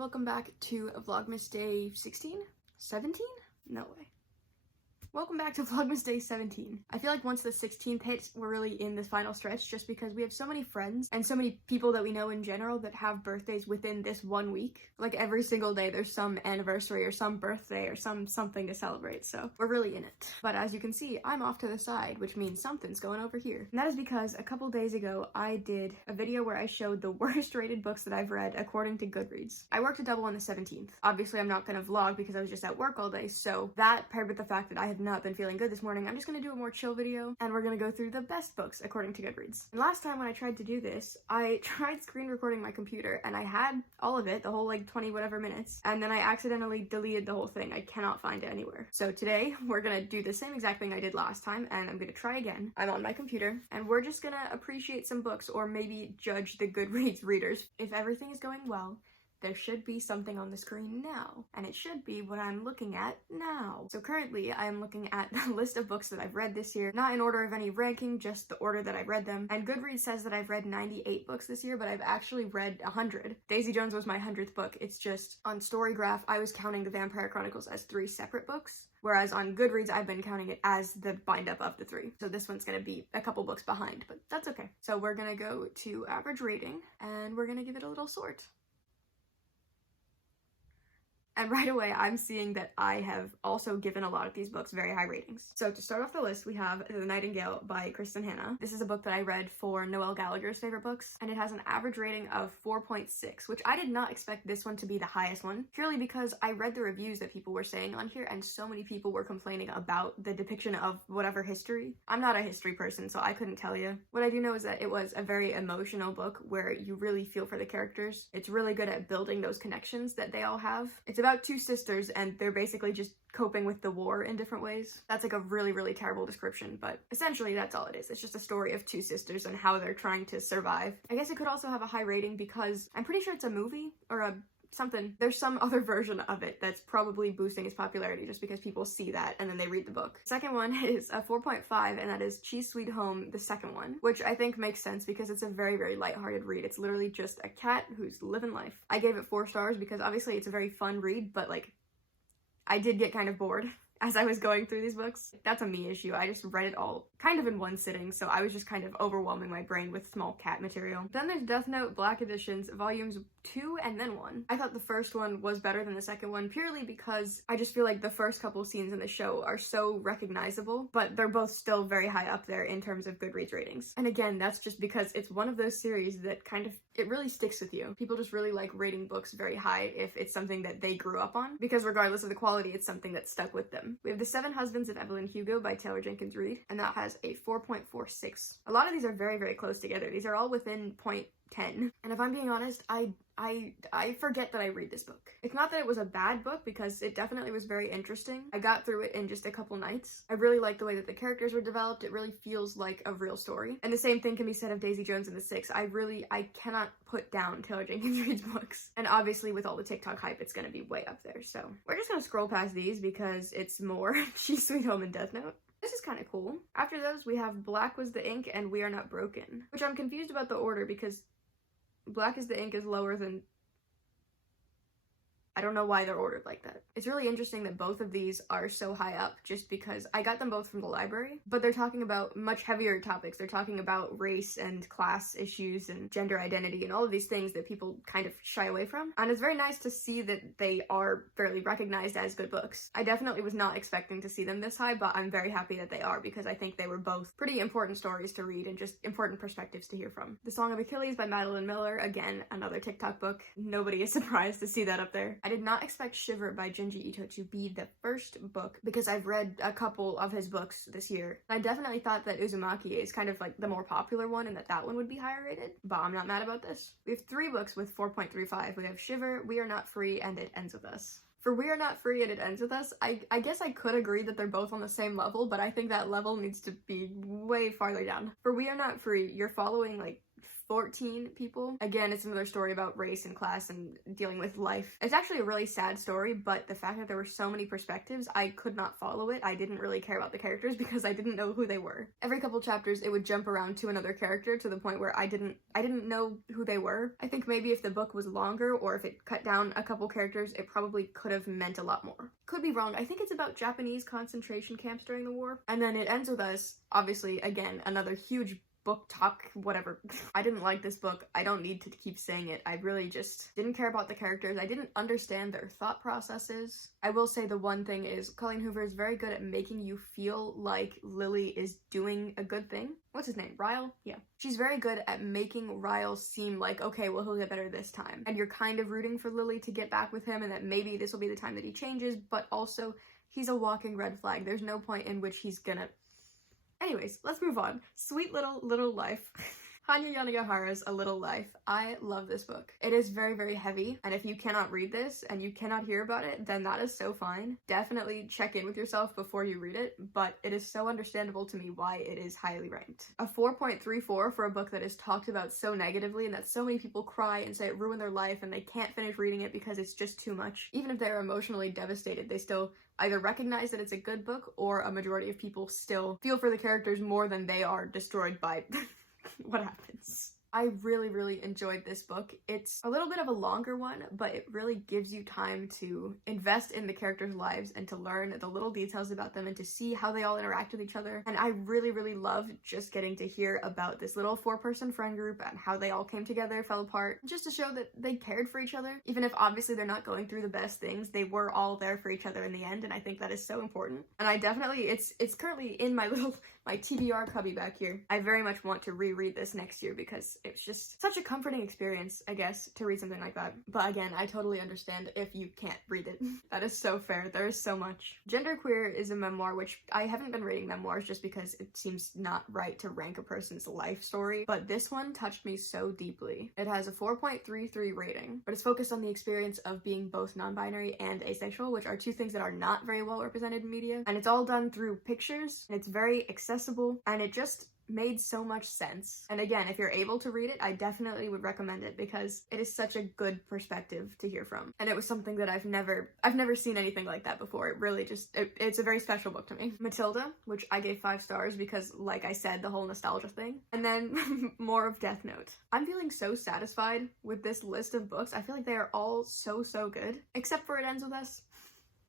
welcome back to Vlogmas Day 16? 17? No way. Welcome back to Vlogmas Day 17. I feel like once the 16th hits, we're really in this final stretch just because we have so many friends and so many people that we know in general that have birthdays within this 1 week. Like every single day there's some anniversary or some birthday or something to celebrate, so we're really in it. But as you can see, I'm off to the side, which means something's going over here. And that is because a couple days ago, I did a video where I showed the worst rated books that I've read according to Goodreads. I worked a double on the 17th. Obviously, I'm not gonna vlog because I was just at work all day, so that paired with the fact that I have not been feeling good this morning, I'm just gonna do a more chill video and we're gonna go through the best books according to Goodreads. And last time when I tried to do this, I tried screen recording my computer and I had all of it, the whole like 20 whatever minutes, and then I accidentally deleted the whole thing. I cannot find it anywhere. So today we're gonna do the same exact thing I did last time and I'm gonna try again. I'm on my computer and we're just gonna appreciate some books or maybe judge the Goodreads readers. If everything is going well, there should be something on the screen now, and it should be what I'm looking at now. So currently, I am looking at the list of books that I've read this year, not in order of any ranking, just the order that I've read them. And Goodreads says that I've read 98 books this year, but I've actually read 100. Daisy Jones was my 100th book. It's just, on Storygraph, I was counting the Vampire Chronicles as 3 separate books, whereas on Goodreads, I've been counting it as the bind-up of the 3. So this one's gonna be a couple books behind, but that's okay. So we're gonna go to average rating, and we're gonna give it a little sort. And right away, I'm seeing that I have also given a lot of these books very high ratings. So to start off the list, we have The Nightingale by Kristen Hanna. This is a book that I read for Noelle Gallagher's favorite books, and it has an average rating of 4.6, which I did not expect this one to be the highest one, purely because I read the reviews that people were saying on here, and so many people were complaining about the depiction of whatever history. I'm not a history person, so I couldn't tell you. What I do know is that it was a very emotional book where you really feel for the characters. It's really good at building those connections that they all have. It's about 2 sisters and they're basically just coping with the war in different ways. That's like a really, really terrible description, but essentially that's all it is. It's just a story of 2 sisters and how they're trying to survive. I guess it could also have a high rating because I'm pretty sure it's a movie or a something. There's some other version of it that's probably boosting its popularity just because people see that and then they read the book. Second one is a 4.5 and that is Cheese Sweet Home, the second one, which I think makes sense because it's a very, very lighthearted read. It's literally just a cat who's living life. I gave it 4 stars because obviously it's a very fun read, but like I did get kind of bored as I was going through these books. That's a me issue. I just read it all kind of in one sitting, so I was just kind of overwhelming my brain with small cat material. Then there's Death Note Black Editions, volumes 2 and then 1. I thought the first one was better than the second one purely because I just feel like the first couple scenes in the show are so recognizable, but they're both still very high up there in terms of Goodreads ratings. And again, that's just because it's one of those series that kind of, it really sticks with you. People just really like rating books very high if it's something that they grew up on, because regardless of the quality, it's something that stuck with them. We have The 7 Husbands of Evelyn Hugo by Taylor Jenkins Reid, and that has a 4.46. A lot of these are very, very close together. These are all within 0.10. And if I'm being honest, I forget that I read this book. It's not that it was a bad book because it definitely was very interesting. I got through it in just a couple nights. I really like the way that the characters were developed. It really feels like a real story. And the same thing can be said of Daisy Jones and the Six. I cannot put down Taylor Jenkins Reid's books. And obviously with all the TikTok hype, it's gonna be way up there. So we're just gonna scroll past these because it's more Cheese Sweet Home and Death Note. This is kind of cool. After those, we have Black Was the Ink and We Are Not Broken, which I'm confused about the order because Black is the Ink is lower than... I don't know why they're ordered like that. It's really interesting that both of these are so high up just because I got them both from the library, but they're talking about much heavier topics. They're talking about race and class issues and gender identity and all of these things that people kind of shy away from. And it's very nice to see that they are fairly recognized as good books. I definitely was not expecting to see them this high, but I'm very happy that they are because I think they were both pretty important stories to read and just important perspectives to hear from. The Song of Achilles by Madeline Miller, again, another TikTok book. Nobody is surprised to see that up there. I did not expect Shiver by Junji Ito to be the first book because I've read a couple of his books this year. I definitely thought that Uzumaki is kind of like the more popular one and that one would be higher rated, but I'm not mad about this. We have 3 books with 4.35. We have Shiver, We Are Not Free, and It Ends With Us. For We Are Not Free and It Ends With Us, I guess I could agree that they're both on the same level, but I think that level needs to be way farther down. For We Are Not Free, you're following like 14 people. Again, it's another story about race and class and dealing with life. It's actually a really sad story, but the fact that there were so many perspectives, I could not follow it. I didn't really care about the characters because I didn't know who they were. Every couple chapters, it would jump around to another character to the point where I didn't know who they were. I think maybe if the book was longer or if it cut down a couple characters, it probably could have meant a lot more. Could be wrong. I think it's about Japanese concentration camps during the war. And then it ends with us, obviously, again, another huge book talk, whatever. I didn't like this book. I don't need to keep saying it. I really just didn't care about the characters. I didn't understand their thought processes. I will say the one thing is Colleen Hoover is very good at making you feel like Lily is doing a good thing. What's his name? Ryle? Yeah. She's very good at making Ryle seem like, okay, well, he'll get better this time. And you're kind of rooting for Lily to get back with him and that maybe this will be the time that he changes, but also he's a walking red flag. There's no point in which he's gonna... Anyways, let's move on. Sweet Little Life. Hanya Yanagihara's A Little Life. I love this book. It is very, very heavy, and if you cannot read this and you cannot hear about it, then that is so fine. Definitely check in with yourself before you read it, but it is so understandable to me why it is highly ranked. A 4.34 for a book that is talked about so negatively and that so many people cry and say it ruined their life and they can't finish reading it because it's just too much. Even if they're emotionally devastated, they still either recognize that it's a good book or a majority of people still feel for the characters more than they are destroyed by what happens. I really, really enjoyed this book. It's a little bit of a longer one, but it really gives you time to invest in the characters' lives and to learn the little details about them and to see how they all interact with each other. And I really, really loved just getting to hear about this little 4-person friend group and how they all came together, fell apart, just to show that they cared for each other. Even if obviously they're not going through the best things, they were all there for each other in the end, and I think that is so important. And I definitely, it's currently in my TBR cubby back here. I very much want to reread this next year because it's just such a comforting experience, I guess, to read something like that. But again, I totally understand if you can't read it. That is so fair. There is so much. Genderqueer is a memoir, which I haven't been reading memoirs just because it seems not right to rank a person's life story, but this one touched me so deeply. It has a 4.33 rating, but it's focused on the experience of being both non-binary and asexual, which are two things that are not very well represented in media. And it's all done through pictures, and it's very accessible, and it just made so much sense. And again, if you're able to read it, I definitely would recommend it because it is such a good perspective to hear from. And it was something that I've never seen anything like that before. It really just, it's a very special book to me. Matilda, which I gave 5 stars because, like I said, the whole nostalgia thing. And then more of Death Note. I'm feeling so satisfied with this list of books. I feel like they are all so good, except for It Ends With Us.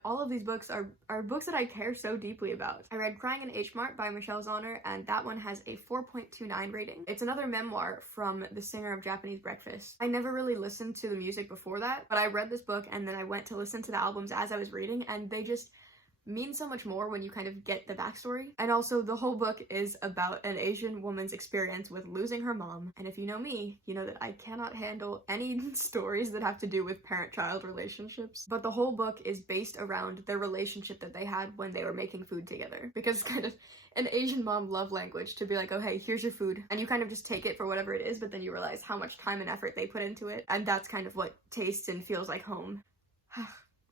All of these books are books that I care so deeply about. I read Crying in H Mart by Michelle Zauner, and that one has a 4.29 rating. It's another memoir from the singer of Japanese Breakfast. I never really listened to the music before that, but I read this book and then I went to listen to the albums as I was reading, and they just mean so much more when you kind of get the backstory. And also, the whole book is about an Asian woman's experience with losing her mom. And if you know me, you know that I cannot handle any stories that have to do with parent-child relationships. But the whole book is based around their relationship that they had when they were making food together. Because it's kind of an Asian mom love language to be like, oh hey, here's your food. And you kind of just take it for whatever it is, but then you realize how much time and effort they put into it. And that's kind of what tastes and feels like home.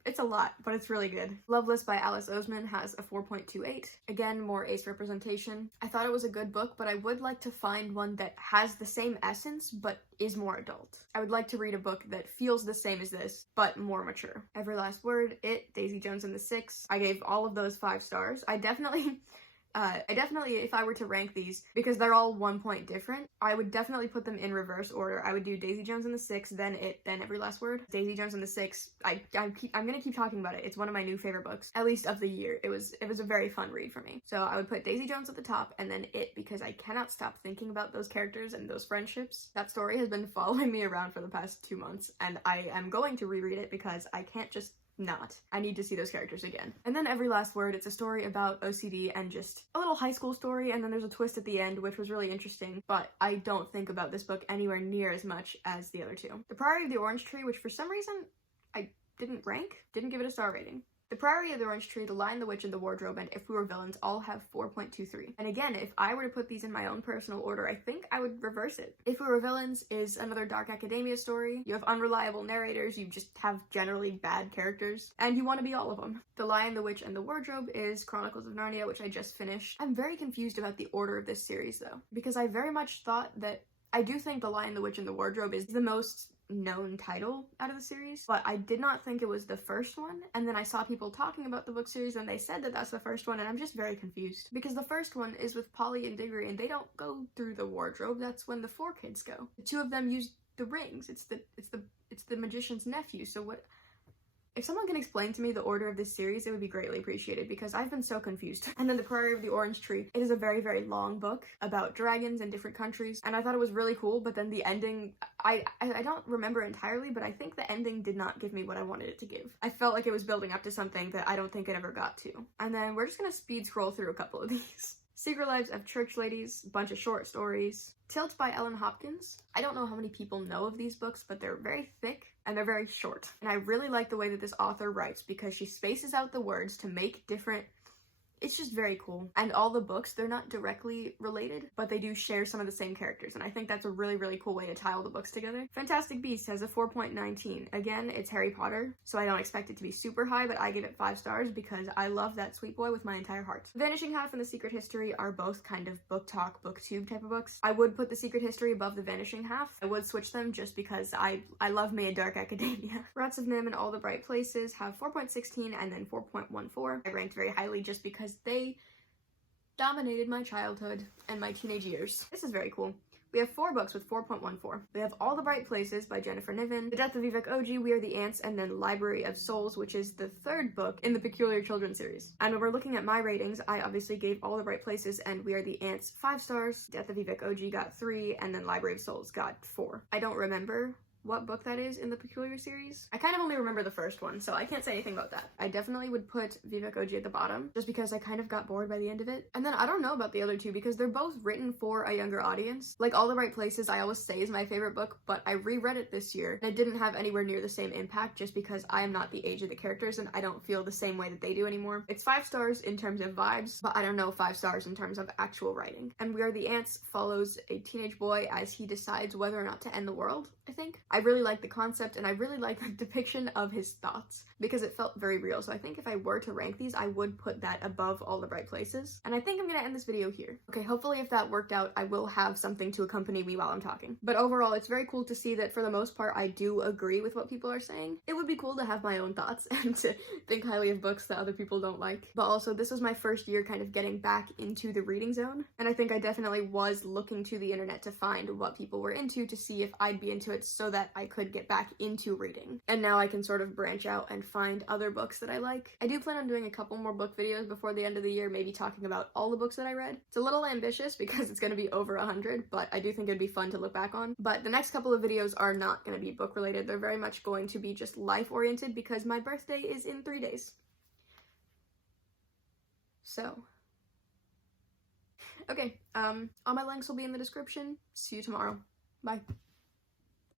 It's a lot, but it's really good. Loveless by Alice Oseman has a 4.28. Again, more ace representation. I thought it was a good book, but I would like to find one that has the same essence, but is more adult. I would like to read a book that feels the same as this, but more mature. Every Last Word, It, Daisy Jones and the Six. I gave all of those 5 stars. I definitely, if I were to rank these, because they're all 1 point different, I would definitely put them in reverse order. I would do Daisy Jones and the Six, then It, then Every Last Word. Daisy Jones and the Six, I'm gonna keep talking about it. It's one of my new favorite books, at least of the year. It was a very fun read for me. So I would put Daisy Jones at the top, and then It, because I cannot stop thinking about those characters and those friendships. That story has been following me around for the past 2 months, and I am going to reread it because I can't just not. I need to see those characters again. And then Every Last Word, it's a story about OCD and just a little high school story, and then there's a twist at the end, which was really interesting, but I don't think about this book anywhere near as much as the other two. The Priory of the Orange Tree, which for some reason I didn't give it a star rating. The Priory of the Orange Tree, The Lion, the Witch, and the Wardrobe, and If We Were Villains all have 4.23. And again, if I were to put these in my own personal order, I think I would reverse it. If We Were Villains is another dark academia story. You have unreliable narrators, you just have generally bad characters, and you want to be all of them. The Lion, the Witch, and the Wardrobe is Chronicles of Narnia, which I just finished. I'm very confused about the order of this series, though, because I very much thought that I do think The Lion, the Witch, and the Wardrobe is the most known title out of the series, but I did not think it was the first one. And then I saw people talking about the book series and they said that that's the first one, and I'm just very confused because the first one is with Polly and Diggory and they don't go through the wardrobe. That's when the 4 kids go. The 2 of them use the rings. It's the magician's nephew. So what? If someone can explain to me the order of this series, it would be greatly appreciated because I've been so confused. And then The Priory of the Orange Tree. It is a very, very long book about dragons in different countries, and I thought it was really cool, but then the ending, I don't remember entirely, but I think the ending did not give me what I wanted it to give. I felt like it was building up to something that I don't think it ever got to. And then we're just gonna speed scroll through a couple of these. Secret Lives of Church Ladies, a bunch of short stories. Tilt by Ellen Hopkins. I don't know how many people know of these books, but they're very thick and they're very short. And I really like the way that this author writes because she spaces out the words to make different... It's just very cool. And all the books, they're not directly related, but they do share some of the same characters, and I think that's a really, really cool way to tie all the books together. Fantastic Beasts has a 4.19. Again, it's Harry Potter, so I don't expect it to be super high, but I give it 5 stars because I love that sweet boy with my entire heart. Vanishing Half and The Secret History are both kind of book talk, booktube type of books. I would put The Secret History above The Vanishing Half. I would switch them just because I love me a dark academia. Rats of Nim and All the Bright Places have 4.16 and then 4.14. I ranked very highly just because they dominated my childhood and my teenage years. This is very cool. We have 4 books with 4.14. We have All the Bright Places by Jennifer Niven, The Death of Vivek Oji, We Are the Ants, and then Library of Souls, which is the 3rd book in the Peculiar Children series. And when we're looking at my ratings, I obviously gave All the Bright Places and We Are the Ants 5 stars, Death of Vivek Oji got 3, and then Library of Souls got 4. I don't remember what book that is in the Peculiar series. I kind of only remember the first one, so I can't say anything about that. I definitely would put Vivek Oji at the bottom, just because I kind of got bored by the end of it. And then I don't know about the other 2 because they're both written for a younger audience. Like All the Right Places, I always say is my favorite book, but I reread it this year, and it didn't have anywhere near the same impact just because I am not the age of the characters and I don't feel the same way that they do anymore. It's 5 stars in terms of vibes, but I don't know 5 stars in terms of actual writing. And We Are the Ants follows a teenage boy as he decides whether or not to end the world, I think. I really like the concept and I really like the depiction of his thoughts because it felt very real. So I think if I were to rank these, I would put that above All the Bright Places. And I think I'm gonna end this video here. Okay, hopefully if that worked out, I will have something to accompany me while I'm talking. But overall, it's very cool to see that for the most part, I do agree with what people are saying. It would be cool to have my own thoughts and to think highly of books that other people don't like. But also, this was my first year kind of getting back into the reading zone. And I think I definitely was looking to the internet to find what people were into to see if I'd be into it so that I could get back into reading. And now I can sort of branch out and find other books that I like. I do plan on doing a couple more book videos before the end of the year, maybe talking about all the books that I read. It's a little ambitious because it's going to be over 100, but I do think it'd be fun to look back on. But the next couple of videos are not going to be book related. They're very much going to be just life oriented because my birthday is in 3 days. So, okay, all my links will be in the description. See you tomorrow. Bye.